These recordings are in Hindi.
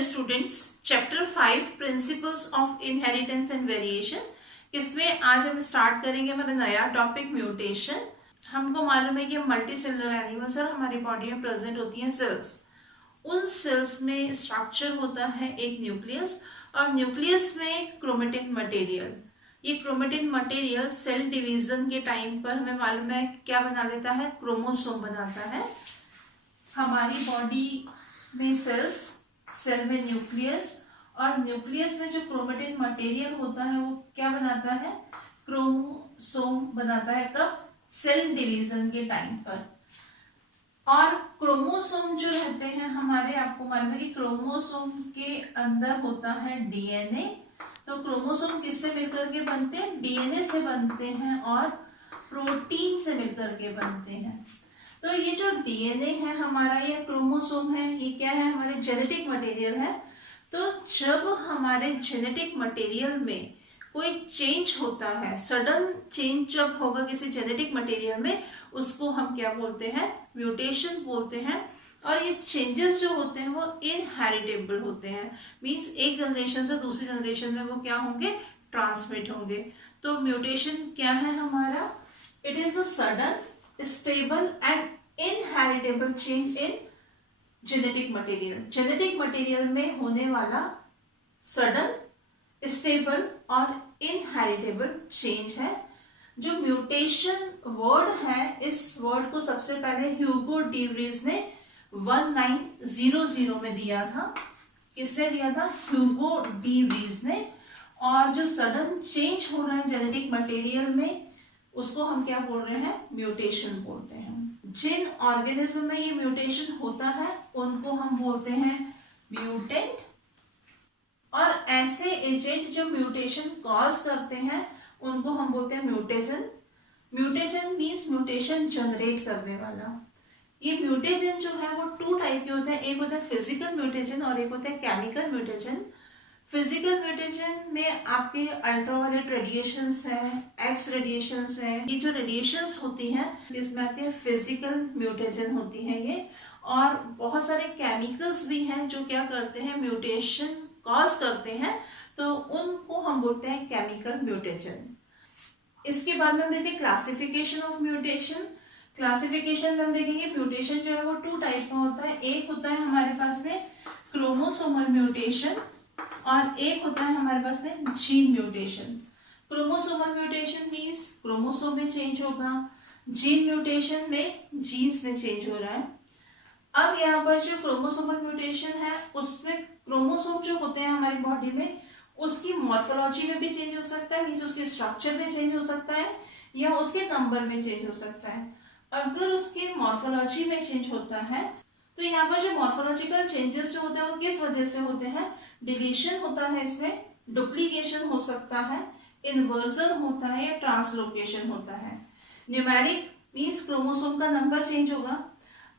Hello students, chapter 5 principles of inheritance and variation. इसमें आज हम स्टार्ट करेंगे हमारा नया टॉपिक म्यूटेशन। हमको मालूम है कि मल्टी सेलुलर एनिमल्स और हमारी बॉडी में प्रेजेंट होती हैं सेल्स। उन सेल्स में स्ट्रक्चर होता है एक न्यूक्लियस और न्यूक्लियस में क्रोमेटिक मटेरियल। ये क्रोमेटिक मटेरियल सेल डिवीजन के टाइम पर हमें मालूम है क्या बना लेता है, क्रोमोसोम बनाता है। हमारी बॉडी में सेल में न्यूक्लियस और न्यूक्लियस में जो क्रोमेटिन मटेरियल होता है वो क्या बनाता है, क्रोमोसोम बनाता है। कब? सेल डिवीजन के टाइम पर। और क्रोमोसोम जो रहते हैं हमारे, आपको मालूम है कि क्रोमोसोम के अंदर होता है डीएनए। तो क्रोमोसोम किससे मिलकर के बनते हैं? डीएनए से बनते हैं और प्रोटीन से मिलकर के बनते हैं। तो ये जो डीएनए है हमारा, ये क्रोमोसोम है, ये क्या है, हमारे जेनेटिक मटेरियल है। तो जब हमारे जेनेटिक मटेरियल में कोई चेंज होता है, सडन चेंज जब होगा किसी जेनेटिक मटेरियल में, उसको हम क्या बोलते हैं, म्यूटेशन बोलते हैं। और ये चेंजेस जो होते हैं वो इनहेरिटेबल होते हैं, मींस एक जनरेशन से दूसरी जनरेशन में वो क्या होंगे, ट्रांसमिट होंगे। तो म्यूटेशन क्या है हमारा? It is a sudden stable and inheritable change in genetic material. Genetic material में होने वाला सडन, स्टेबल और इनहेरिटेबल चेंज है। जो म्यूटेशन वर्ड है, इस वर्ड को सबसे पहले ह्यूगो डी व्रीज ने 1900 में दिया था। किसने दिया था? ह्यूगो डी व्रीज ने। और जो सडन चेंज हो रहा है जेनेटिक मटेरियल में, उसको हम क्या बोल रहे हैं, म्यूटेशन बोलते हैं। जिन ऑर्गेनिज्म में ये म्यूटेशन होता है उनको हम बोलते हैं म्यूटेंट। और ऐसे एजेंट जो म्यूटेशन कॉज करते हैं उनको हम बोलते हैं म्यूटेजन। म्यूटेजन मींस म्यूटेशन जनरेट करने वाला। ये म्यूटेजन जो है वो 2 टाइप के होते हैं, एक होता है फिजिकल म्यूटेजन और एक होता है केमिकल म्यूटेजन। फिजिकल म्यूटेशन में आपके अल्ट्रावायलेट रेडिएशंस हैं, एक्स रेडिएशंस हैं, ये जो रेडिएशंस होती हैं इसमें आती है फिजिकल म्यूटेशन होती हैं ये। और बहुत सारे केमिकल्स भी हैं जो क्या करते हैं, म्यूटेशन कॉज करते हैं, तो उनको हम बोलते हैं केमिकल म्यूटेशन। इसके बाद में हम देखते हैं क्लासिफिकेशन ऑफ म्यूटेशन। क्लासिफिकेशन में हम देखेंगे म्यूटेशन जो है वो 2 टाइप का होता है। एक होता है हमारे पास में क्रोमोसोमल म्यूटेशन और एक होता है हमारे पास में gene mutation. Chromosomal mutation means chromosome में चेंज होगा, जीन म्यूटेशन में जीन्स में चेंज हो रहा है। अब यहाँ पर जो क्रोमोसोमल म्यूटेशन है उसमें क्रोमोसोम जो होते हैं हमारी बॉडी में, उसकी मॉर्फोलॉजी में भी चेंज हो सकता है, मींस उसके स्ट्रक्चर में चेंज हो सकता है या उसके नंबर में चेंज हो सकता है। अगर उसके मॉर्फोलॉजी में चेंज होता है तो यहाँ पर जो मॉर्फोलॉजिकल चेंजेस जो होते हैं वो किस वजह से होते हैं? डिलीशन होता है, इसमें डुप्लीकेशन हो सकता है, इन्वर्जन होता है या ट्रांसलोकेशन होता है। न्यूमेरिक मींस क्रोमोसोम का नंबर चेंज होगा।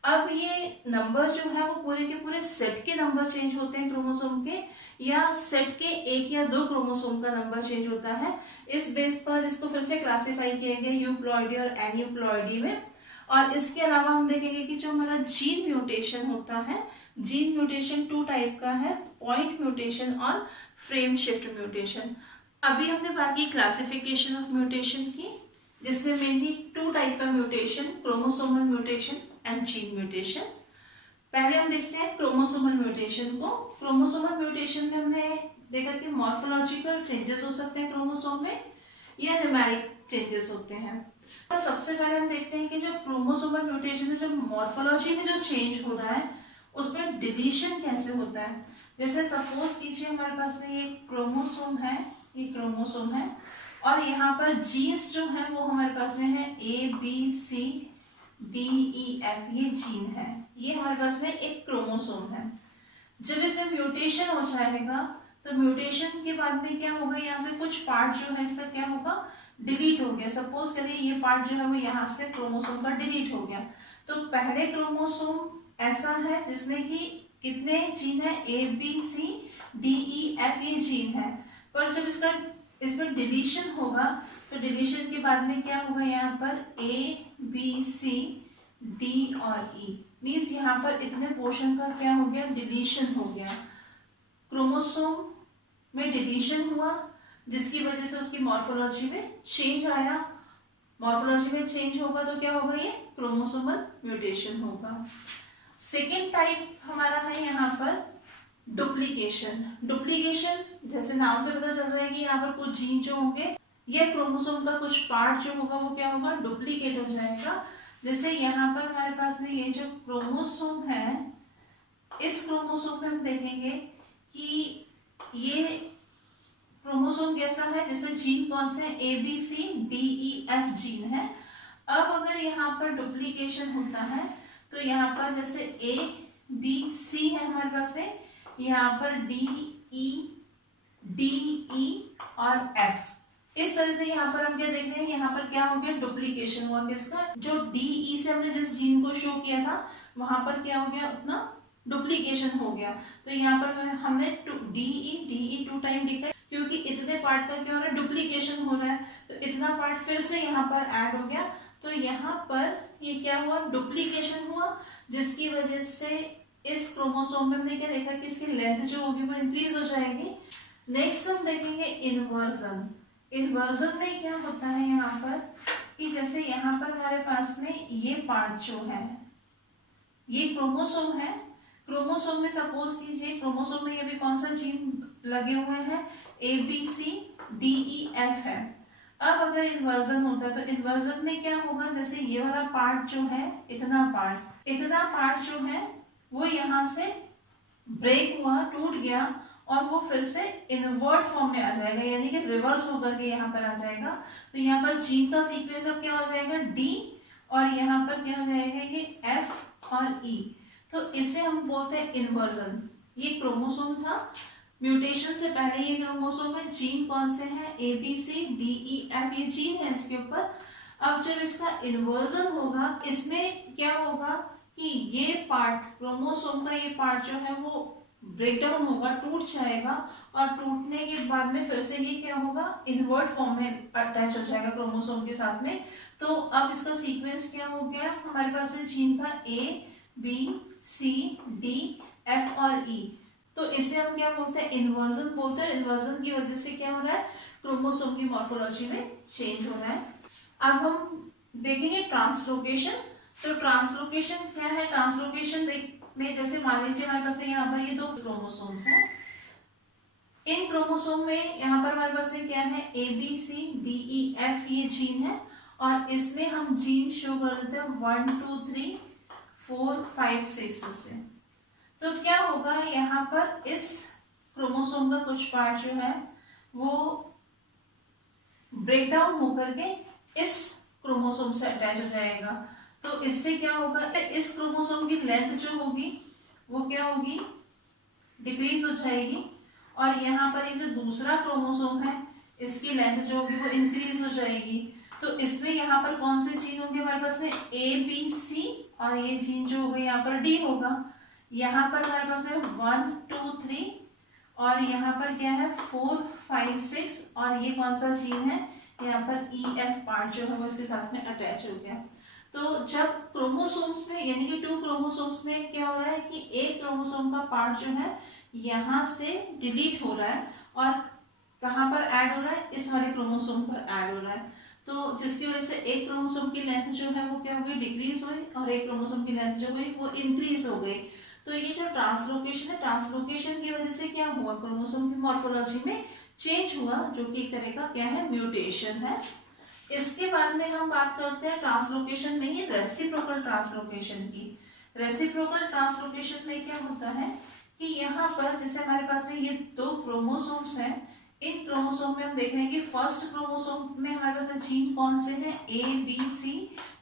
अब ये नंबर जो है वो पूरे के पूरे सेट के नंबर चेंज होते हैं क्रोमोसोम के, या सेट के 1 या 2 क्रोमोसोम का नंबर चेंज होता है। इस बेस पर इसको फिर से क्लासिफाई किया गया यूप्लॉइडी और एन्यूप्लॉइडी में। और इसके अलावा हम देखेंगे कि जो हमारा जीन म्यूटेशन होता है, जीन म्यूटेशन 2 टाइप का है, पॉइंट म्यूटेशन और फ्रेम शिफ्ट म्यूटेशन। अभी हमने बात की क्लासिफिकेशन ऑफ म्यूटेशन की, जिसमें मेनली 2 टाइप का mutation, chromosomal mutation and gene mutation. पहले हम देखते हैं क्रोमोसोमल म्यूटेशन को। क्रोमोसोमल म्यूटेशन में हमने देखा कि मॉर्फोलॉजिकल चेंजेस हो सकते हैं क्रोमोसोम में या न्यूमेरिक चेंजेस होते हैं। तो सबसे पहले हम देखते हैं कि जो क्रोमोसोमल म्यूटेशन में जो मॉर्फोलॉजी में जो चेंज हो रहा है उसमें डिलीशन कैसे होता है। जैसे सपोज कीजिए हमारे पास में ये क्रोमोसोम है, ये क्रोमोसोम है और यहाँ पर जीन्स जो है वो हमारे पास में है ABCDEF, ये जीन है, ये हमारे पास में एक क्रोमोसोम है। जब इसमें म्यूटेशन हो जाएगा तो म्यूटेशन के बाद में क्या होगा, यहाँ से कुछ पार्ट जो है इसका क्या होगा, डिलीट हो गया। सपोज करिए ये पार्ट जो है वो यहाँ से क्रोमोसोम का डिलीट हो गया। तो पहले क्रोमोसोम ऐसा है जिसमें कि कितने जीन है, ABCDEF ये जीन है, पर जब इसमें डिलीशन होगा तो डिलीशन के बाद में क्या होगा, यहाँ पर ABCD और E मीन्स यहाँ पर इतने पोर्शन का क्या हो गया, डिलीशन हो गया। क्रोमोसोम में डिलीशन हुआ, जिसकी वजह से उसकी मॉर्फोलॉजी में चेंज आया। मॉर्फोलॉजी में चेंज होगा तो क्या होगा, ये क्रोमोसोमल म्यूटेशन होगा। सेकेंड टाइप हमारा है यहाँ पर डुप्लीकेशन। डुप्लीकेशन जैसे नाम से पता चल रहा है कि यहाँ पर कुछ जीन जो होंगे, ये क्रोमोसोम का कुछ पार्ट जो होगा वो क्या होगा, डुप्लीकेट हो जाएगा। जैसे यहाँ पर हमारे पास में ये जो क्रोमोसोम है, इस क्रोमोसोम में हम देखेंगे कि ये क्रोमोसोम कैसा है, जिसमें जीन कौन से A B C D E F gene है। अब अगर यहाँ पर डुप्लीकेशन होता है तो यहाँ पर जैसे ए बी सी है हमारे पास में, यहाँ पर डी ई और एफ, इस तरह से यहाँ पर हम क्या देख रहे हैं, यहाँ पर क्या हो गया, डुप्लीकेशन हुआ किसका, जो डी ई से हमने जिस जीन को शो किया था वहां पर क्या हो गया, अपना डुप्लीकेशन हो गया। तो यहाँ पर हमने डी ई 2 टाइम लिखा है, क्योंकि इतने पार्ट का क्या हो रहा है, डुप्लीकेशन हो रहा है, तो इतना पार्ट फिर से यहाँ पर ऐड हो गया। तो यहाँ पर ये क्या हुआ, डुप्लीकेशन हुआ, जिसकी वजह से इस क्रोमोसोम में हमने क्या देखा कि इसकी लेंथ जो होगी वो इंक्रीज हो जाएगी। नेक्स्ट हम देखेंगे इन्वर्जन। इन्वर्जन में क्या होता है यहाँ पर कि जैसे यहाँ पर हमारे पास में ये पार्ट जो है, ये क्रोमोसोम है, क्रोमोसोम में सपोज कीजिए क्रोमोसोम में ये भी कौन सा जीन लगे हुए हैं, A B C D E F है। अब अगर इन्वर्जन होता है तो इन्वर्जन में क्या होगा, जैसे ये वाला पार्ट जो है, इतना पार्ट जो है वो यहाँ से ब्रेक हुआ, टूट गया, और वो फिर से इनवर्ट फॉर्म में आ जाएगा, यानी कि रिवर्स होकर के यहाँ पर आ जाएगा। तो यहाँ पर जीन का सीक्वेंस अब क्या हो जाएगा, डी, और यहाँ पर क्या हो जाएगा, ये एफ और ई। तो इसे हम बोलते हैं इन्वर्जन। ये क्रोमोसोम था, म्यूटेशन से पहले ये क्रोमोसोम में जीन कौन से हैं, A B C D E F, ये जीन है इसके ऊपर। अब जब इसका इन्वर्जन होगा, इसमें क्या होगा कि ये पार्ट, क्रोमोसोम का ये पार्ट जो है वो ब्रेकडाउन होगा, टूट जाएगा, और टूटने के बाद में फिर से ये क्या होगा, इन्वर्ट फॉर्म में अटैच हो जाएगा क्रोमोसोम के साथ में। तो अब इसका सीक्वेंस क्या हो गया, हमारे पास में जीन था A B C D F और ई। तो इसे हम क्या बोलते हैं, इन्वर्जन बोलते हैं। इन्वर्जन की वजह से क्या हो रहा है, क्रोमोसोम की मॉर्फोलॉजी में चेंज हो रहा है। अब हम देखेंगे ट्रांसलोकेशन। तो ट्रांसलोकेशन क्या है, ट्रांसलोकेशन में जैसे मान लीजिए हमारे पास में यहाँ पर ये 2 क्रोमोसोम्स हैं, इन क्रोमोसोम में यहाँ पर हमारे पास में क्या है, A B C D E F, ये जीन है, और इसमें हम जीन शो कर देते हैं 1 2 3 4 5 6 से। तो क्या होगा, यहाँ पर इस क्रोमोसोम का कुछ पार्ट जो है वो ब्रेकडाउन होकर के इस क्रोमोसोम से अटैच हो जाएगा। तो इससे क्या होगा, इस क्रोमोसोम की लेंथ जो होगी वो क्या होगी, डिक्रीज हो जाएगी, और यहाँ पर ये जो दूसरा क्रोमोसोम है इसकी लेंथ जो होगी वो इंक्रीज हो जाएगी। तो इसमें यहाँ पर कौन से जीन होंगे हमारे पास में, ए बी सी, और ये जीन जो होगा यहाँ पर डी होगा। यहाँ पर हमारे पास में 1 2 3, और यहाँ पर क्या है 4 5 6, और ये कौन सा जीन है, यहाँ पर ई एफ पार्ट जो है वो इसके साथ में अटैच हो गया। तो जब क्रोमोसोम्स में, यानी कि 2 क्रोमोसोम्स में क्या हो रहा है कि एक क्रोमोसोम का पार्ट जो है यहाँ से डिलीट हो रहा है, और कहाँ पर ऐड हो रहा है, इस वाले क्रोमोसोम पर ऐड हो रहा है। तो जिसकी वजह से एक क्रोमोसोम की लेंथ जो है वो क्या हो गई, डिक्रीज हुई, और एक क्रोमोसोम की लेंथ जो हुई वो इंक्रीज हो गई। तो ये जो ट्रांसलोकेशन है, ट्रांसलोकेशन की वजह से क्या हुआ, क्रोमोसोम की मॉर्फोलॉजी में चेंज हुआ, जो कि एक तरह का क्या है, म्यूटेशन है। इसके बाद में हम बात करते हैं ट्रांसलोकेशन में ही रेसिप्रोकल ट्रांसलोकेशन की। रेसिप्रोकल ट्रांसलोकेशन में क्या होता है कि यहाँ पर जैसे हमारे पास में ये 2 क्रोमोसोम्स हैं, इन क्रोमोसोम में हम देख रहे हैं कि फर्स्ट क्रोमोसोम में हमारे पास में जीन कौन से हैं, A B C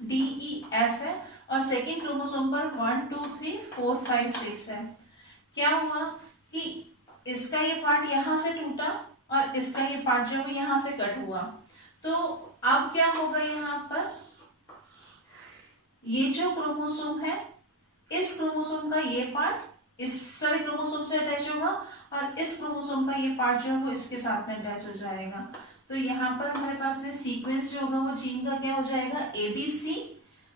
D E F है, और सेकेंड क्रोमोसोम पर 1 2 3 4 5 6 है। क्या हुआ कि इसका ये पार्ट यहाँ से टूटा, और इसका ये पार्ट जो है यहाँ से कट हुआ। तो अब क्या होगा, यहाँ पर ये जो क्रोमोसोम है, इस क्रोमोसोम का ये पार्ट इस सारे क्रोमोसोम से अटैच होगा, और इस क्रोमोसोम का ये पार्ट जो है वो इसके साथ में अटैच हो जाएगा। तो यहाँ पर हमारे पास में सीक्वेंस जो होगा वो जीन का क्या हो जाएगा, ए बी सी,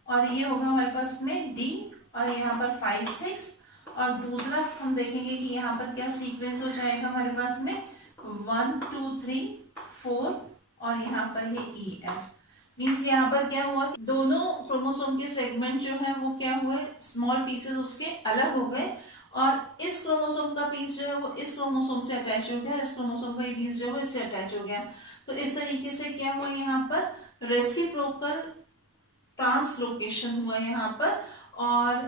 और ये होगा हमारे पास में डी, और यहाँ पर 5 6, और दूसरा हम देखेंगे कि यहाँ पर क्या सीक्वेंस हो जाएगा हमारे पास में 1 2 3 4 और यहाँ पर ये EF मीन्स यहाँ पर क्या हुआ, दोनों क्रोमोसोम के सेगमेंट जो है वो क्या हुए, स्मॉल पीसेस उसके अलग हो गए और इस क्रोमोसोम का पीस जो है वो इस क्रोमोसोम से अटैच हो गया, इस क्रोमोसोम का पीस जो है इससे अटैच हो गया। तो इस तरीके से क्या हुआ, यहाँ पर रेसिप्रोकल ट्रांसलोकेशन हुआ यहाँ पर और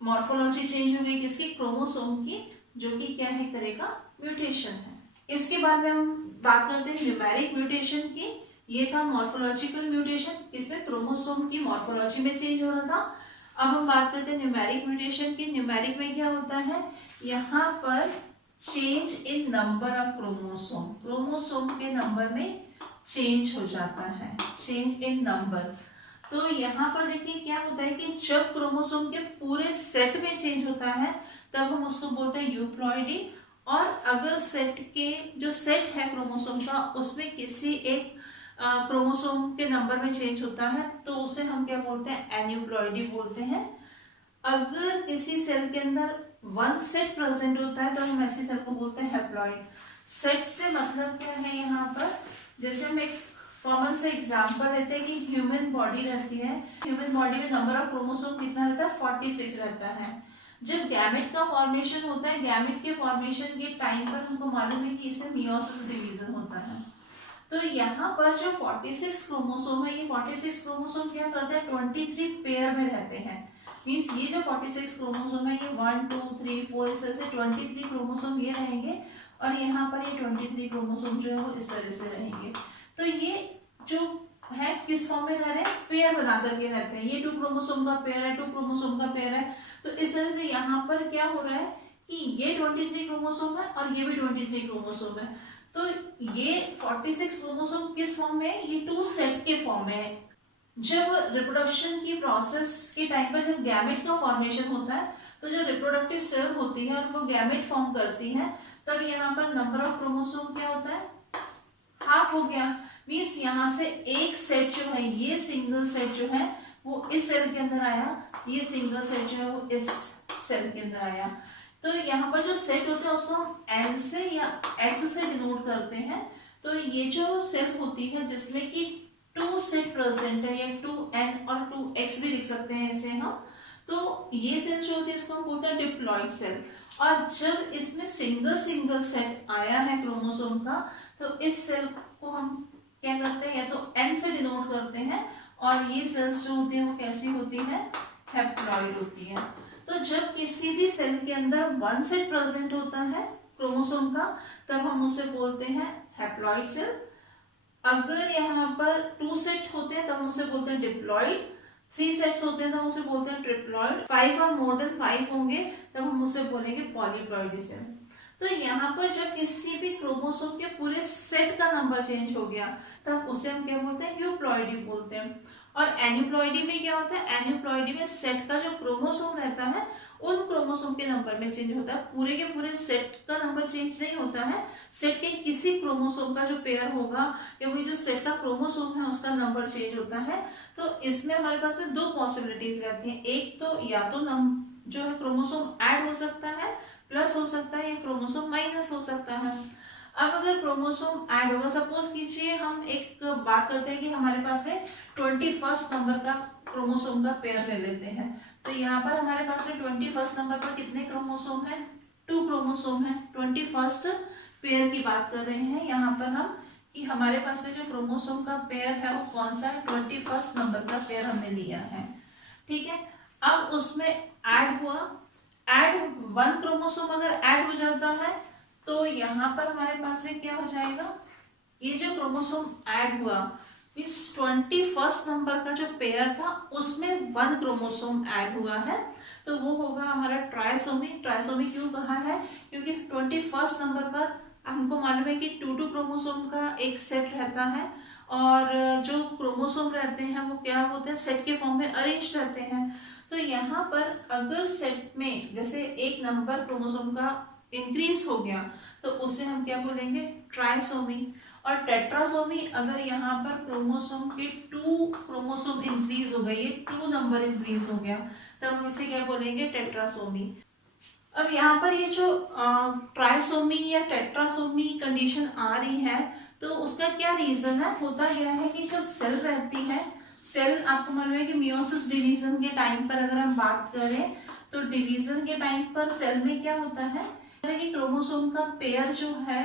मॉर्फोलॉजी चेंज हो गई किसकी, क्रोमोसोम की, जो कि क्या है, एक तरह का म्यूटेशन है। इसके बाद में हम बात करते हैं न्यूमेरिक म्यूटेशन की। ये था मॉर्फोलॉजिकल म्यूटेशन, इसमें क्रोमोसोम की मॉर्फोलॉजी में चेंज हो रहा था। अब हम बात करते हैं न्यूमेरिक म्यूटेशन की। न्यूमेरिक में क्या होता है, यहाँ पर change in number of chromosome, chromosome के नंबर में चेंज हो जाता है, चेंज इन नंबर। तो यहाँ पर देखिए क्या होता है कि जब क्रोमोसोम के पूरे सेट में चेंज होता है तब हम उसको बोलते हैं यूप्लॉइडी, और अगर सेट के जो सेट है क्रोमोसोम का उसमें किसी एक क्रोमोसोम के नंबर में चेंज होता है तो उसे हम क्या बोलते हैं, एन्यूप्लॉइडी बोलते हैं। अगर किसी सेल के अंदर वन सेट प्रेजेंट होता है तो हम ऐसी सेल को बोलते हैं हैप्लॉइड। सेट से मतलब क्या है, यहाँ पर जैसे हम एक कॉमन से एग्जांपल लेते हैं कि ह्यूमन बॉडी रहती है, ह्यूमन बॉडी में नंबर ऑफ क्रोमोसोम कितना रहता है, 46 रहता है। जब गैमेट का फॉर्मेशन होता है, गैमेट के फॉर्मेशन के टाइम पर हमको मालूम है कि इसमें मियोसिस डिवीजन होता है। तो यहाँ पर जो 46 क्रोमोसोम है, ये 46 क्रोमोसोम क्या करते हैं, 23 पेयर में रहते हैं। मीन्स ये जो 46 क्रोमोसोम है ये 1 2 3 4 इस तरह से 23 क्रोमोसोम ये रहेंगे और यहाँ पर ये 23 क्रोमोसोम जो है वो इस तरह से रहेंगे। तो ये जो है किस फॉर्म में रह रहे हैं, पेयर बना करके रहते हैं। ये 2 क्रोमोसोम का पेयर है, 2 क्रोमोसोम का पेयर है। तो इस तरह से यहाँ पर क्या हो रहा है कि ये 23 क्रोमोसोम है और ये भी 23 क्रोमोसोम है। तो ये 46 क्रोमोसोम किस फॉर्म में है, ये 2 सेट के फॉर्म में है। जब रिप्रोडक्शन की प्रोसेस के टाइम पर जब गैमेट का फॉर्मेशन होता है तो जो रिप्रोडक्टिव सेल होती है और वो गैमेट फॉर्म करती है, तब यहाँ पर नंबर ऑफ क्रोमोसोम क्या होता है, हाफ हो गया। मीन्स यहाँ से एक सेट जो है, ये सिंगल सेट जो है वो इस सेल के अंदर आया, ये सिंगल सेट जो है वो इस सेल के अंदर आया। तो यहाँ पर जो सेट होते हैं उसको हम एन से या एक्स से डिनोट करते हैं। तो ये जो सेल होती है जिसमें कि 2 सेट प्रेजेंट है, या 2n और 2x भी लिख सकते हैं इसे हम। तो ये सेल जो होती है इसको हम बोलते हैं डिप्लॉइड सेल। और जब इसमें सिंगल सिंगल सेट आया है क्रोमोसोम का तो इस सेल को हम क्या करते हैं, या तो n से डिनोट करते हैं, और ये सेल्स जो होती है वो कैसी होती है, हैप्लॉइड होती है। तो जब किसी भी सेल के अंदर 1 सेट प्रेजेंट होता है क्रोमोसोम का तब हम उसे बोलते हैं हैप्लॉइड सेल। अगर यहाँ पर 2 सेट होते हैं तब हम उसे बोलते हैं डिप्लॉइड, 3 सेट्स होते हैं तब उसे बोलते हैं ट्रिप्लॉइड, 5 और मोर देन 5 होंगे तब हम उसे बोलेंगे पॉलीप्लॉइडी सेल। तो यहाँ पर जब किसी भी क्रोमोसोम के पूरे सेट का नंबर चेंज हो गया तब उसे हम क्या बोलते हैं, यूप्लॉइडी बोलते हैं। और एन्यूप्लॉइडी में क्या होता है, एन्यूप्लॉइडी में सेट का जो क्रोमोसोम रहता है उन क्रोमोसोम के नंबर में चेंज होता है, पूरे के पूरे सेट का नंबर चेंज नहीं होता है। सेट के किसी क्रोमोसोम का जो पेयर होगा या वही जो सेट का क्रोमोसोम है उसका नंबर चेंज होता है। तो इसमें हमारे पास में 2 पॉसिबिलिटीज रहती हैं, एक तो या तो जो है क्रोमोसोम ऐड हो सकता है, प्लस हो सकता है, या क्रोमोसोम माइनस हो सकता है। अब अगर क्रोमोसोम ऐड होगा, सपोज कीजिए हम एक बात करते हैं कि हमारे पास में 21 नंबर का क्रोमोसोम का पेयर ले लेते हैं। तो यहाँ पर हमारे पास में 21 नंबर पर कितने क्रोमोसोम है, 2 क्रोमोसोम है। 21 पेयर की बात कर रहे हैं यहाँ पर हम कि हमारे पास में जो क्रोमोसोम का पेयर है वो कौन सा है, 21 नंबर का पेयर हमने लिया है, ठीक है। अब उसमें ऐड हुआ, ऐड 1 क्रोमोसोम अगर ऐड हो जाता है तो यहाँ पर हमारे पास में क्या हो जाएगा, ये जो क्रोमोसोम ऐड हुआ इस 21 नंबर का जो पेयर था उसमें 1 क्रोमोसोम ऐड हुआ है तो वो होगा हमारा ट्राइसोमी। ट्राइसोमी क्यों कहा है, क्योंकि 21 नंबर पर हमको मालूम है कि 2 क्रोमोसोम का एक सेट रहता है और जो क्रोमोसोम रहते हैं वो क्या होते हैं, सेट के फॉर्म में अरेंज रहते हैं। तो यहाँ पर अगर सेट में जैसे एक नंबर क्रोमोसोम का इंक्रीज हो गया तो उसे हम क्या बोलेंगे, ट्राइसोमी। और टेट्रासोमी अगर यहाँ पर क्रोमोसोम के 2 क्रोमोसोम इंक्रीज हो गए, ये 2 नंबर इंक्रीज हो गया तब हम इसे क्या बोलेंगे, टेट्रासोमी। अब यहाँ पर ये जो ट्राइसोमी या टेट्रासोमी कंडीशन आ रही है, तो उसका क्या रीजन है? होता क्या है कि जो सेल रहती है, सेल आपको मालूम है कि मियोसिस डिवीजन के टाइम पर अगर हम बात करें तो डिवीजन के टाइम पर सेल में क्या होता है कि क्रोमोसोम का पेयर जो है,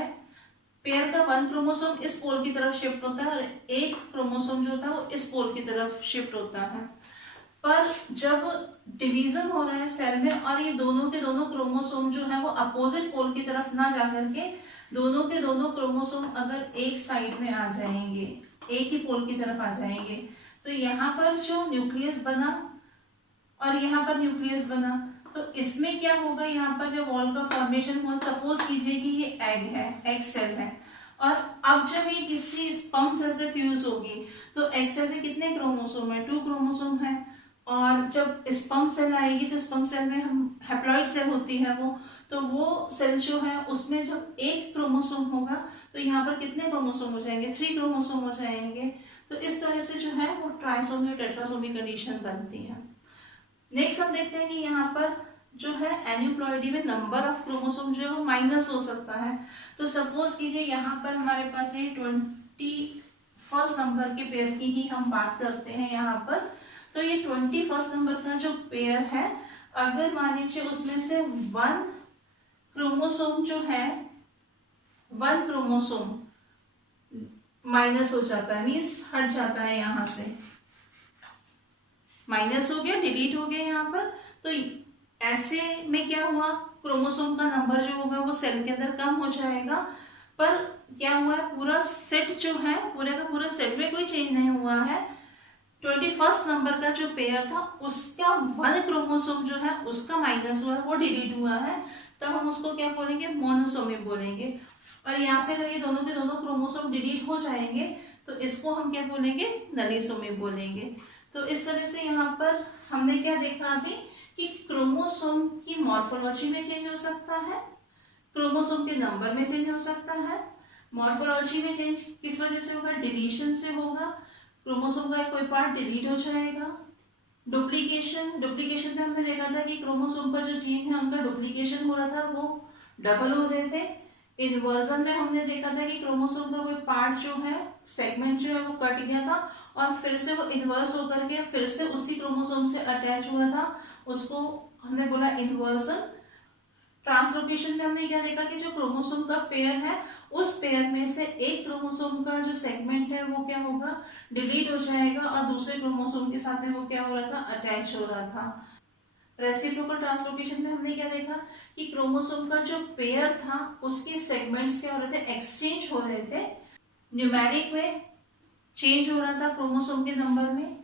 पेयर का वन क्रोमोसोम इस पोल की तरफ शिफ्ट होता है और एक क्रोमोसोम जो होता है वो इस पोल की तरफ शिफ्ट होता है। पर जब डिवीजन हो रहा है सेल में और ये दोनों के दोनों क्रोमोसोम जो है वो अपोजिट पोल की तरफ ना जाकर के दोनों के दोनों क्रोमोसोम अगर एक साइड में आ जाएंगे, एक ही पोल की तरफ आ जाएंगे, तो यहाँ पर जो न्यूक्लियस बना और यहाँ पर न्यूक्लियस बना, तो इसमें क्या होगा, यहाँ पर जब वॉल का फॉर्मेशन हुआ, सपोज कीजिए कि ये एग है, एग सेल है, और अब जब ये किसी स्पर्म सेल से फ्यूज होगी तो एग सेल में कितने क्रोमोसोम है? 2 क्रोमोसोम है। और जब स्पर्म सेल आएगी तो स्पर्म सेल में हम हैप्लॉइड सेल होती है वो, तो वो सेल जो है उसमें जब एक क्रोमोसोम होगा तो यहाँ पर कितने क्रोमोसोम हो जाएंगे? 3 क्रोमोसोम हो जाएंगे। तो इस तरह से जो है वो ट्राइसोमी और टेट्रासोमी कंडीशन बनती है। नेक्स्ट हम देखते हैं कि यहाँ पर जो है एन्यूप्लॉइडी में नंबर ऑफ क्रोमोसोम जो है वो माइनस हो सकता है। तो सपोज कीजिए यहाँ पर हमारे पास ये 21 नंबर के पेयर की ही हम बात करते हैं यहाँ पर। तो ये 21 नंबर का जो पेयर है, अगर मान लीजिए उसमें से 1 क्रोमोसोम जो है, 1 क्रोमोसोम माइनस हो जाता है, मीन्स हट जाता है, यहाँ से माइनस हो गया, डिलीट हो गया यहाँ पर। तो ऐसे में क्या हुआ, क्रोमोसोम का नंबर जो होगा वो सेल के अंदर कम हो जाएगा। पर क्या हुआ है, पूरा सेट जो है, पूरे का पूरा सेट में कोई चेंज नहीं हुआ है। 21 नंबर का जो पेयर था उसका 1 क्रोमोसोम जो है उसका माइनस हुआ है, वो डिलीट हुआ है, तब हम उसको क्या बोलेंगे? मोनोसोमी बोलेंगे। और यहाँ से अगर ये दोनों के दोनों क्रोमोसोम डिलीट हो जाएंगे तो इसको हम क्या बोलेंगे? नलीसोमी बोलेंगे। तो इस तरह से यहाँ पर हमने क्या देखा अभी कि क्रोमोसोम की मॉर्फोलॉजी में चेंज हो सकता है, क्रोमोसोम के नंबर में चेंज हो सकता है। मॉर्फोलॉजी में चेंज किस वजह से होगा? डिलीशन से होगा, क्रोमोसोम का कोई पार्ट डिलीट हो जाएगा। डुप्लीकेशन में हमने देखा था कि क्रोमोसोम पर जो जीन है उनका डुप्लीकेशन हो रहा था, वो डबल हो रहे थे। इन्वर्जन में हमने देखा था कि क्रोमोसोम का कोई पार्ट जो है, सेगमेंट जो है वो कट गया था और फिर से वो इन्वर्स होकर के फिर से उसी क्रोमोसोम से अटैच हुआ था, उसको हमने बोला इन्वर्जन। ट्रांसलोकेशन में हमने क्या देखा कि जो क्रोमोसोम का पेयर है उस पेयर में से एक क्रोमोसोम का जो सेगमेंट है वो क्या होगा? डिलीट हो जाएगा और दूसरे क्रोमोसोम के साथ में वो क्या हो रहा था? अटैच हो रहा था। रेसिप्रोकल ट्रांसलोकेशन में हमने क्या देखा कि क्रोमोसोम का जो पेयर था उसके सेगमेंट्स क्या हो रहे थे? एक्सचेंज हो रहे थे। न्यूमेरिक में चेंज हो रहा था क्रोमोसोम के नंबर में,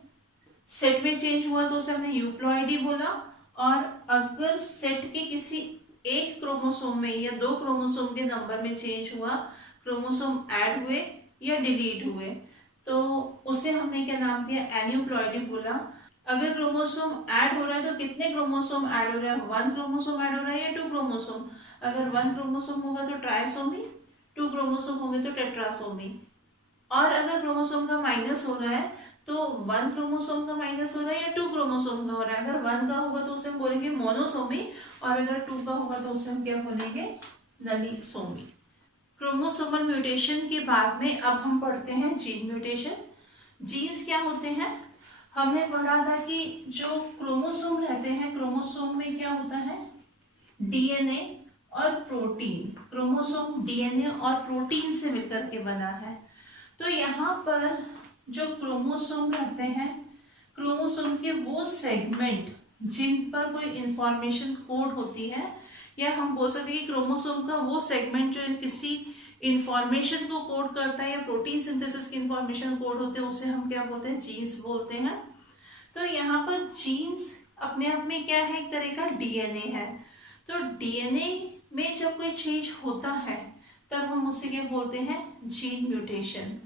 सेट में चेंज हुआ तो उसे हमने यूप्लॉइडी बोला। और अगर सेट के किसी एक क्रोमोसोम में या 2 क्रोमोसोम के नंबर में चेंज हुआ, क्रोमोसोम ऐड हुए या डिलीट हुए, तो उसे हमने क्या नाम दिया? एन्यूप्लॉइडी बोला। अगर क्रोमोसोम ऐड हो रहा है तो कितने क्रोमोसोम ऐड हो रहा है? 1 क्रोमोसोम ऐड हो रहा है या 2 क्रोमोसोम? अगर 1 क्रोमोसोम होगा तो ट्राइसोमी, 2 क्रोमोसोम होंगे तो टेट्रासोमी। और अगर क्रोमोसोम का माइनस हो रहा है तो 1 क्रोमोसोम का माइनस हो रहा है या 2 क्रोमोसोम का हो रहा है? अगर 1 का होगा तो उसे हम बोलेंगे मोनोसोमी और अगर 2 का होगा तो उसे हम क्या बोलेंगे? नलीसोमी। क्रोमोसोमल म्यूटेशन के बाद में अब हम पढ़ते हैं जीन म्यूटेशन। जीन्स क्या होते हैं? हमने पढ़ा था कि जो क्रोमोसोम रहते हैं, क्रोमोसोम में क्या होता है? डीएनए और प्रोटीन। क्रोमोसोम डीएनए और प्रोटीन से मिलकर के बना है। तो यहाँ पर जो क्रोमोसोम रहते हैं, क्रोमोसोम के वो सेगमेंट जिन पर कोई इंफॉर्मेशन कोड होती है, या हम बोल सकते हैं कि क्रोमोसोम का वो सेगमेंट जो किसी इंफॉर्मेशन को कोड करता है या प्रोटीन सिंथेसिस की इंफॉर्मेशन कोड होते हैं, उसे हम क्या बोलते हैं? जीन्स बोलते हैं। तो यहाँ पर जीन्स अपने आप में क्या है? एक तरह का डीएनए है। तो डीएनए में जब कोई चेंज होता है तब हम उसे क्या बोलते हैं? Gene mutation.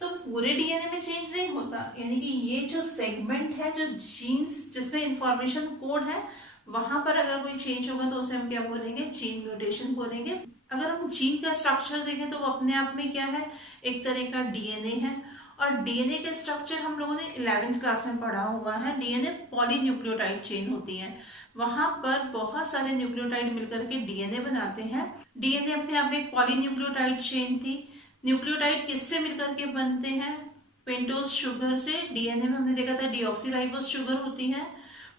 तो पूरे डीएनए में चेंज नहीं होता, यानी कि ये जो सेगमेंट है, जो जीन्स जिसमें इंफॉर्मेशन कोड है, वहां पर अगर कोई चेंज होगा तो उसे हम क्या बोलेंगे? जीन म्यूटेशन बोलेंगे। अगर हम जीन का स्ट्रक्चर देखें तो वो अपने आप में क्या है? एक तरह का डीएनए है। और डीएनए के स्ट्रक्चर हम लोगों ने 11th क्लास में पढ़ा हुआ है। डीएनए पॉलीन्यूक्लियोटाइड चेन होती है, वहां पर बहुत सारे न्यूक्लियोटाइड मिलकर के डीएनए बनाते हैं। डीएनए अपने आप में एक पॉलीन्यूक्लियोटाइड चेन थी। न्यूक्लियोटाइड किससे मिलकर के बनते हैं? पेंटोज शुगर से। डीएनए में हमने देखा था डीऑक्सीराइबोस शुगर होती है,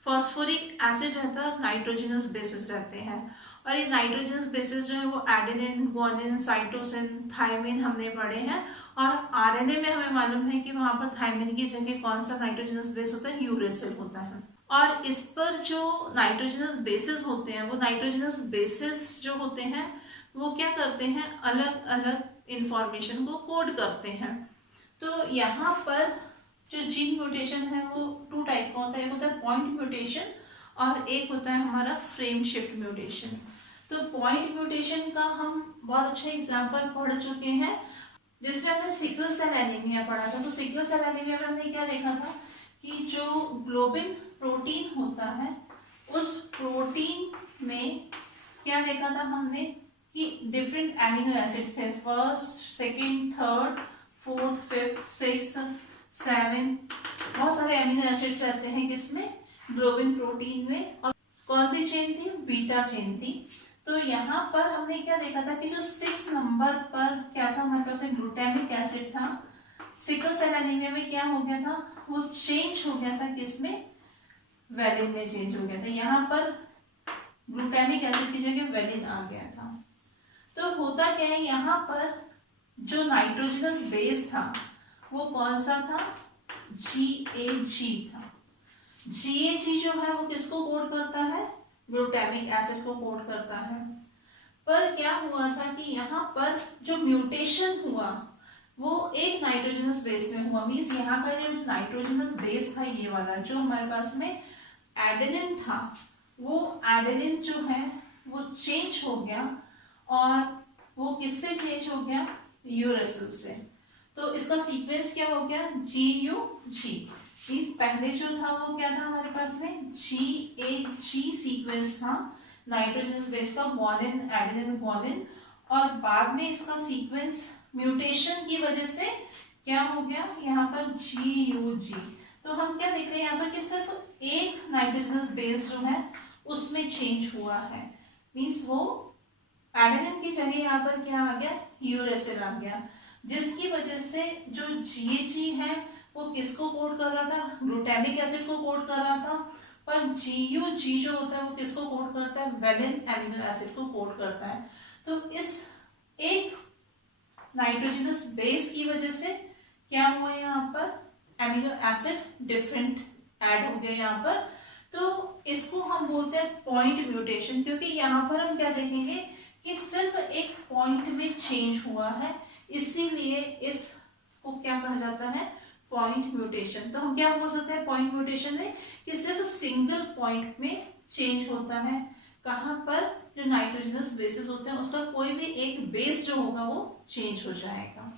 फॉस्फोरिक एसिड रहता है, नाइट्रोजनस बेसिस रहते हैं। और ये नाइट्रोजनस बेसिस जो है वो एडेनिन, गुआनिन, साइटोसिन, थायमिन हमने पढ़े हैं। और आरएनए में हमें मालूम है कि वहां पर थायमिन की जगह कौन सा नाइट्रोजनस बेस होता है? यूरेसिल होता है। और इस पर जो नाइट्रोजनस बेसिस होते हैं, वो नाइट्रोजनस बेसिस जो होते हैं वो क्या करते हैं? अलग अलग इंफॉर्मेशन को कोड करते हैं। तो यहाँ पर जो जीन म्यूटेशन है वो 2 टाइप का होता है। एक होता है पॉइंट म्यूटेशन और एक होता है हमारा फ्रेम शिफ्ट म्यूटेशन। तो पॉइंट म्यूटेशन का हम बहुत अच्छा एग्जांपल पढ़ चुके हैं, जिसमें हमने सिकल सेल एनीमिया पढ़ा था। तो सिकल सेल एनीमिया में हमने क्या देखा था कि जो ग्लोबिन प्रोटीन होता है, उस प्रोटीन में क्या देखा था हमने कि डिफरेंट एमिनो एसिड्स थे। First, second, third, fourth, fifth, sixth, 7, बहुत सारे एमिनो एसिड्स रहते हैं किसमें? ग्लोबिन प्रोटीन में। और कौन सी चेन थी? बीटा चेन थी। तो यहाँ पर हमने क्या देखा था कि जो 6 नंबर पर क्या था हमारे पास में? ग्लूटामिक एसिड था। सिकल सेल एनीमिया में क्या हो गया था? वो चेंज हो गया था किसमें? वेलिन में चेंज हो गया था। यहाँ पर ग्लूटामिक एसिड की जगह वेलिन आ गया था। तो होता क्या है, यहाँ पर जो नाइट्रोजनस बेस था वो कौन सा था? GAG था। GAG जो है वो किसको कोड करता है? ग्लूटामिक एसिड को कोड करता है। पर क्या हुआ था कि यहाँ पर जो म्यूटेशन हुआ वो एक नाइट्रोजनस बेस में हुआ। मीन्स यहाँ का जो नाइट्रोजनस बेस था, ये वाला जो हमारे पास में एडेनिन था, वो एडेनिन जो है वो चेंज हो गया। और वो किससे चेंज हो गया? यूरेसिल से। तो इसका सीक्वेंस क्या हो गया? GUG। मीन्स पहले जो था वो क्या था हमारे पास में? GAG सीक्वेंस था नाइट्रोजनस बेस का, गुआनिन, एडेनिन, गुआनिन। और बाद में इसका सीक्वेंस म्यूटेशन की वजह से क्या हो गया? यहाँ पर GUG। तो हम क्या देख रहे हैं यहाँ पर कि सिर्फ एक नाइट्रोजनस बेस जो है उसमें चेंज हुआ है। मीन्स वो एडेनिन की जगह यहाँ पर क्या आ गया? यूरेसिल आ गया, जिसकी वजह से जो GAG है वो किसको कोड कर रहा था? ग्लूटामिक एसिड को कोड कर रहा था। पर GUG जो होता है वो किसको कोड करता है? वेलिन एमिनो एसिड को कोड करता है। तो इस एक नाइट्रोजनस बेस की वजह से क्या हुआ यहाँ पर? एमिनो एसिड डिफरेंट ऐड हो गया यहाँ पर। तो इसको हम बोलते हैं पॉइंट म्यूटेशन, क्योंकि यहाँ पर हम क्या देखेंगे कि सिर्फ एक पॉइंट में चेंज हुआ है, इसीलिए इसको क्या कहा जाता है? Point mutation. तो हम क्या बोल सकते हैं पॉइंट म्यूटेशन में कि सिर्फ सिंगल पॉइंट में चेंज होता है। कहाँ पर? जो नाइट्रोजनस बेसिस होते हैं उसका कोई भी एक बेस जो होगा वो चेंज हो जाएगा।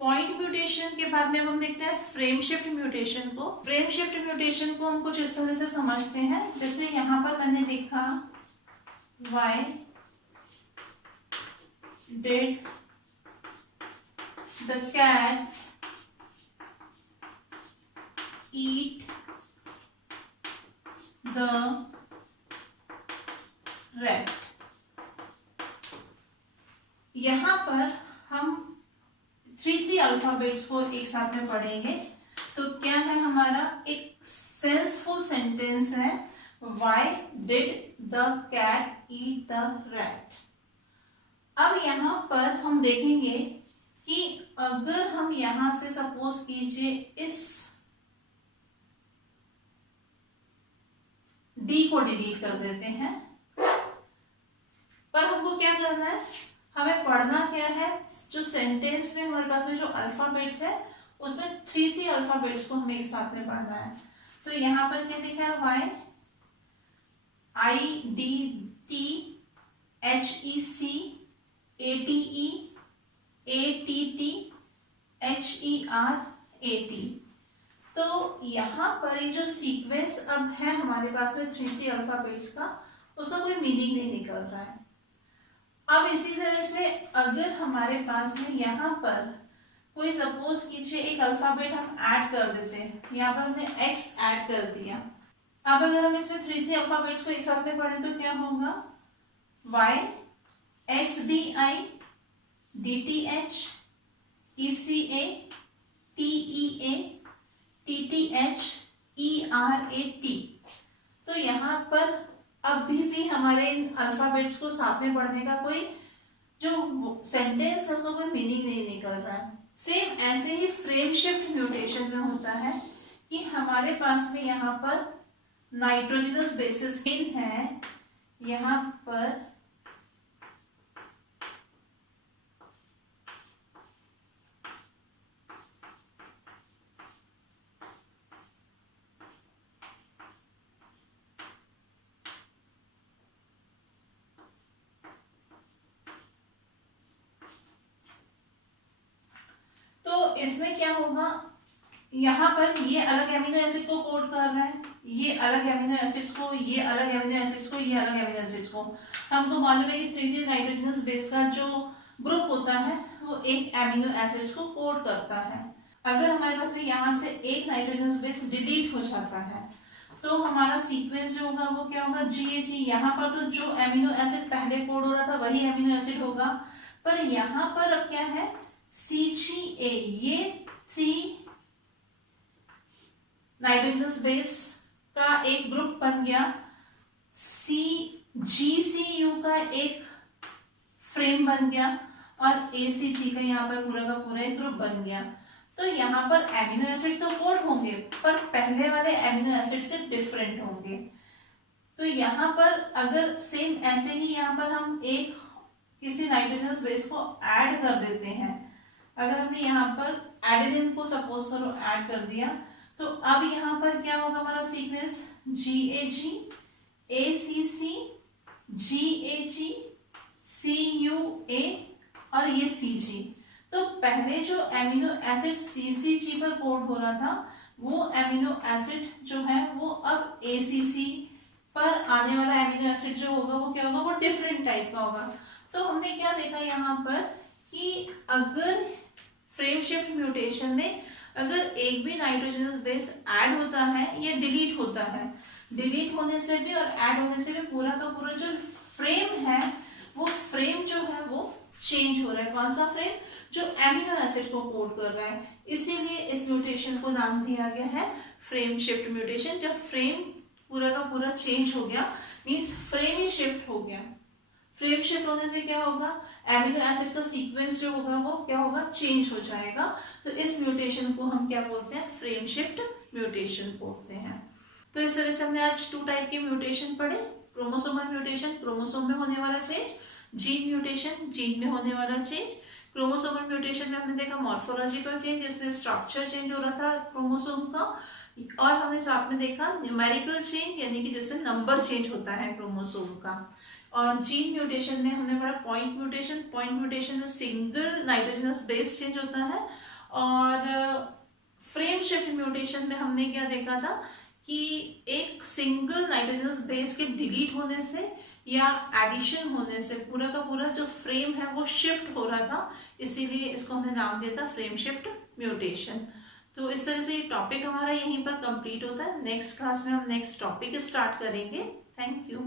पॉइंट म्यूटेशन के बाद में हम देखते हैं फ्रेम शिफ्ट म्यूटेशन को। फ्रेम शिफ्ट म्यूटेशन को हम कुछ इस तरह से समझते हैं, जैसे यहाँ पर मैंने लिखा why did the cat eat the rat। यहाँ पर हम 3 अल्फाबेट्स को एक साथ में पढ़ेंगे। तो क्या है हमारा? एक सेंसफुल सेंटेंस है, Why did the cat eat the rat? अब यहाँ पर हम देखेंगे कि अगर हम यहां से सपोज कीजिए इस डी को डिलीट कर देते हैं, पर हमको क्या करना है? हमें पढ़ना क्या है? जो सेंटेंस में हमारे पास में जो अल्फाबेट्स है उसमें 3 अल्फाबेट्स को हमें एक साथ में पढ़ना है। तो यहाँ पर क्या लिखा है? Y IDDTHECATEATTHERAT। तो यहाँ पर ये जो सीक्वेंस अब है हमारे पास में 3 अल्फाबेट्स का, उसका कोई मीनिंग नहीं निकल रहा है। अब इसी तरह से अगर हमारे पास में यहाँ पर कोई सपोज कीजिए एक अल्फाबेट हम ऐड कर देते हैं, यहाँ पर हमने x ऐड कर दिया। अब अगर हम इसमें 3 अल्फाबेट्स को एक साथ में पढ़ें तो क्या होगा, y x d i d t h e c a t e a t t h e r a t। तो यहाँ पर अभी भी हमारे इन अल्फाबेट्स को साथ में पढ़ने का कोई जो सेंटेंस है उसका कोई मीनिंग नहीं निकल रहा है। सेम ऐसे ही फ्रेम शिफ्ट म्यूटेशन में होता है कि हमारे पास में यहाँ पर नाइट्रोजनस बेसिस है, यहाँ पर तो इसमें क्या होगा, यहाँ पर ये अलग एमिनो एसिड को कोड कर रहा है, ये अलग एमिनो एसिड्स को, ये अलग एमिनो एसिड्स को, ये अलग एमिनो एसिड्स को। हमको मालूम है कि 3 नाइट्रोजनस बेस का जो ग्रुप होता है वो एक एमिनो एसिड्स को कोड करता है। अगर हमारे पास में यहाँ से एक नाइट्रोजनस बेस डिलीट हो जाता है तो हमारा सीक्वेंस जो होगा वो क्या होगा, GAG। यहाँ पर तो जो एमिनो एसिड पहले कोड हो रहा था वही एमिनो एसिड होगा, पर यहाँ पर अब क्या है, CGA। ये 3 नाइट्रोजनस बेस का एक ग्रुप बन गया, GCU का एक फ्रेम बन गया और ACG का यहाँ पर पूरा का पूरा एक ग्रुप बन गया। तो यहाँ पर एमिनो एसिड तो कोड होंगे पर पहले वाले एमिनो एसिड से डिफरेंट होंगे। तो यहाँ पर अगर सेम ऐसे ही यहाँ पर हम एक किसी नाइट्रोजनस बेस को ऐड कर देते हैं, अगर हमने यहाँ पर एडेनिन को सपोज करो ऐड कर दिया, तो अब यहाँ पर क्या होगा हमारा sequence, GAG ACC GAG CUA और ये CG। तो पहले जो एमिनो एसिड CCG पर कोड हो रहा था वो एमिनो एसिड जो है वो अब ACC पर आने वाला एमिनो एसिड जो होगा वो क्या होगा, वो डिफरेंट टाइप का होगा। तो हमने क्या देखा यहाँ पर कि अगर फ्रेम शिफ्ट म्यूटेशन में अगर एक भी नाइट्रोजनस बेस ऐड होता है या डिलीट होता है, डिलीट होने से भी और ऐड होने से भी पूरा का पूरा जो फ्रेम है वो फ्रेम जो है वो चेंज हो रहा है। कौन सा फ्रेम, जो एमिनो एसिड को कोड कर रहा है। इसीलिए इस म्यूटेशन को नाम दिया गया है फ्रेम शिफ्ट म्यूटेशन। जब फ्रेम पूरा का पूरा चेंज हो गया मींस फ्रेम ही शिफ्ट हो गया। फ्रेम शिफ्ट होने से क्या होगा, एमिनो एसिड का सीक्वेंस जो होगा वो क्या होगा, चेंज हो जाएगा। तो इस म्यूटेशन को हम क्या बोलते हैं, फ्रेम शिफ्ट म्यूटेशन बोलते हैं। तो इस तरह से हमने आज 2 टाइप के म्यूटेशन पढ़े, क्रोमोसोमल म्यूटेशन क्रोमोसोम में होने वाला चेंज, जीन म्यूटेशन जीन में होने वाला चेंज। क्रोमोसोमल म्यूटेशन में हमने देखा मॉर्फोलॉजिकल चेंज जिसमें स्ट्रक्चर चेंज हो रहा था क्रोमोसोम का, और हमने साथ में देखा न्यूमेरिकल चेंज यानी कि जिसमें नंबर चेंज होता है क्रोमोसोम का। और जीन म्यूटेशन में हमने पढ़ा पॉइंट म्यूटेशन। पॉइंट म्यूटेशन में सिंगल नाइट्रोजनस बेस चेंज होता है। और फ्रेम शिफ्ट म्यूटेशन में हमने क्या देखा था कि एक सिंगल नाइट्रोजनस बेस के डिलीट होने से या एडिशन होने से पूरा का पूरा जो फ्रेम है वो शिफ्ट हो रहा था, इसीलिए इसको हमने नाम दिया था फ्रेम शिफ्ट म्यूटेशन। तो इस तरह से ये टॉपिक हमारा यहीं पर कंप्लीट होता है। नेक्स्ट क्लास में हम नेक्स्ट टॉपिक स्टार्ट करेंगे। Thank you.